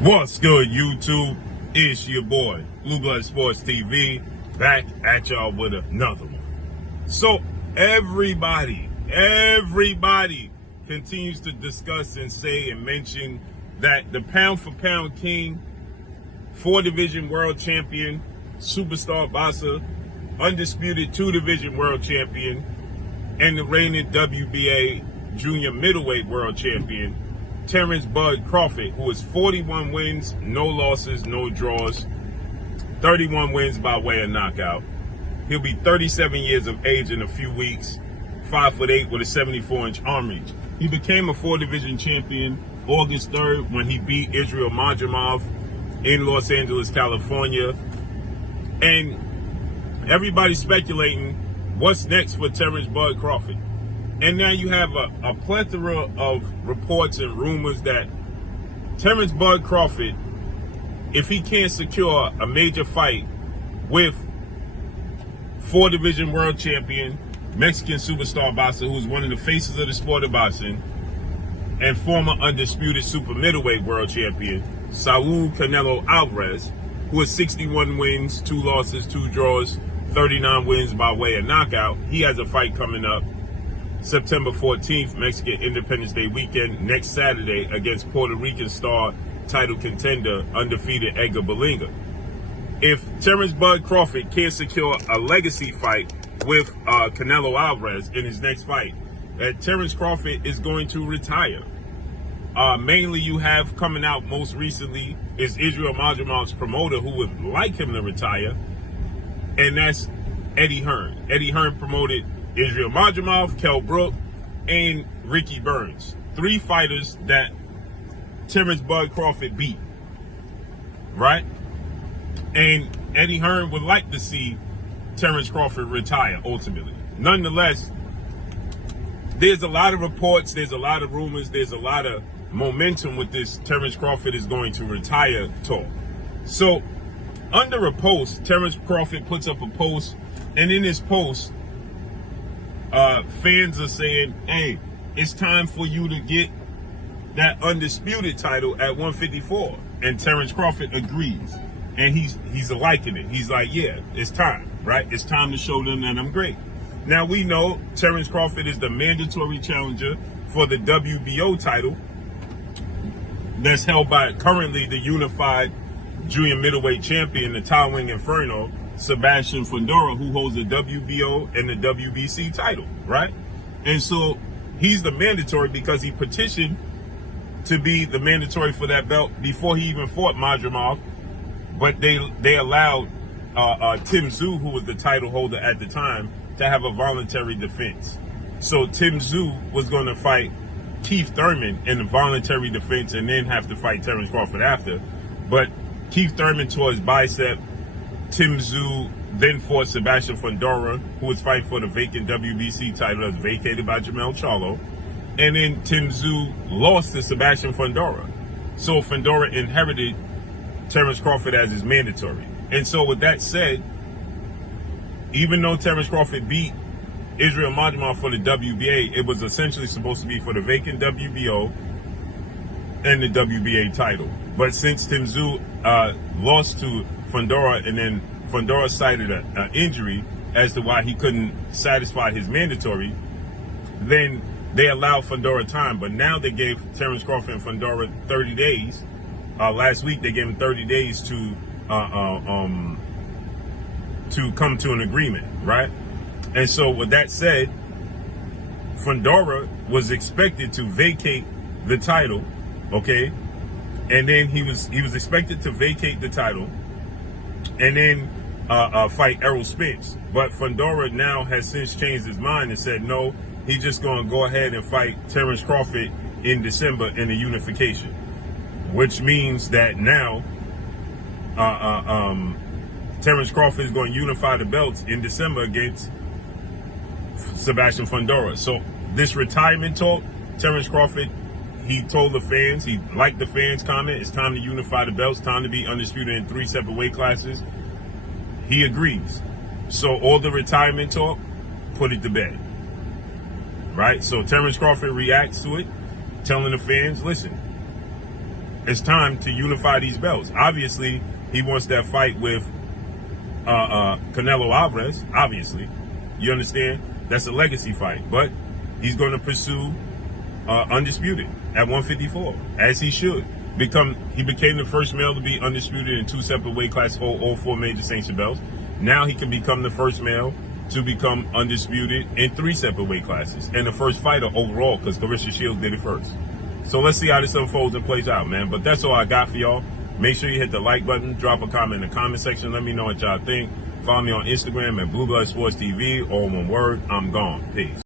What's good, YouTube? It's your boy, Blue Blood Sports TV, back at y'all with another one. So everybody continues to discuss and say and mention that the pound for pound king, 4-division world champion, superstar boxer, undisputed 2-division world champion, and the reigning WBA junior middleweight world champion, Terence Bud Crawford, who is 41 wins, no losses, no draws, 31 wins by way of knockout. He'll be 37 years of age in a few weeks, 5'8" with a 74-inch arm reach. He became a 4-division champion August 3rd when he beat Israel Madrimov in Los Angeles, California. And everybody's speculating what's next for Terence Bud Crawford. And now you have a plethora of reports and rumors that Terence Bud Crawford, if he can't secure a major fight with 4-division world champion, Mexican superstar boxer who's one of the faces of the sport of boxing, and former undisputed super middleweight world champion, Saul Canelo Alvarez, who has 61 wins, 2 losses, 2 draws, 39 wins by way of knockout. He has a fight coming up September 14th, Mexican Independence Day weekend, next Saturday, against Puerto Rican star title contender, undefeated Edgar Berlanga. If Terence Bud Crawford can't secure a legacy fight with Canelo Alvarez in his next fight, Terence Crawford is going to retire. Mainly you have coming out most recently is Israel Madrimov's promoter, who would like him to retire, and that's Eddie Hearn. Eddie Hearn promoted Israel Madrimov, Kell Brook, and Ricky Burns. 3 fighters that Terence Bud Crawford beat, right? And Eddie Hearn would like to see Terence Crawford retire ultimately. Nonetheless, there's a lot of reports, there's a lot of rumors, there's a lot of momentum with this Terence Crawford is going to retire talk. So under a post, Terence Crawford puts up a post, and in his post, fans are saying, hey, it's time for you to get that undisputed title at 154. And Terence Crawford agrees. And he's liking it. He's like, yeah, it's time, right? It's time to show them that I'm great. Now, we know Terence Crawford is the mandatory challenger for the WBO title that's held by currently the unified junior middleweight champion, the Tall Wing Inferno, Sebastian Fundora, who holds the WBO and the WBC title, right? And so he's the mandatory because he petitioned to be the mandatory for that belt before he even fought Madrimov. But they allowed Tim Tszyu, who was the title holder at the time, to have a voluntary defense. So Tim Tszyu was going to fight Keith Thurman in a voluntary defense and then have to fight Terence Crawford after. But Keith Thurman tore his bicep. Tim Tszyu then fought Sebastian Fundora, who was fighting for the vacant WBC title that was vacated by Jermell Charlo. And then Tim Tszyu lost to Sebastian Fundora. So Fundora inherited Terence Crawford as his mandatory. And so with that said, even though Terence Crawford beat Israel Madrimov for the WBA, it was essentially supposed to be for the vacant WBO and the WBA title. But since Tim Tszyu lost to Fundora, and then Fundora cited an injury as to why he couldn't satisfy his mandatory, then they allowed Fundora time. But now they gave Terence Crawford and Fundora 30 days. Last week they gave him 30 days to come to an agreement, right? And so with that said, Fundora was expected to vacate the title, okay? And then he was expected to vacate the title and then fight Errol Spence. But Fundora now has since changed his mind and said, no, he's just going to go ahead and fight Terence Crawford in December in the unification, which means that now Terence Crawford is going to unify the belts in December against Sebastian Fundora. So this retirement talk, Terence Crawford, he told the fans, he liked the fans' comment, it's time to unify the belts, time to be undisputed in 3 separate weight classes. He agrees. So all the retirement talk, put it to bed. Right? So Terence Crawford reacts to it, telling the fans, listen, it's time to unify these belts. Obviously, he wants that fight with Canelo Alvarez. Obviously, you understand? That's a legacy fight, but he's going to pursue undisputed at 154, as he should. He became the first male to be undisputed in 2 separate weight classes, all 4 major sanctioned belts. Now he can become the first male to become undisputed in 3 separate weight classes, and the first fighter overall, because Clarissa Shields did it first. So let's see how this unfolds and plays out, man. But that's all I got for y'all. Make sure you hit the like button, drop a comment in the comment section. Let me know what y'all think. Follow me on Instagram at Blue Blood Sports TV, all one word. I'm gone. Peace.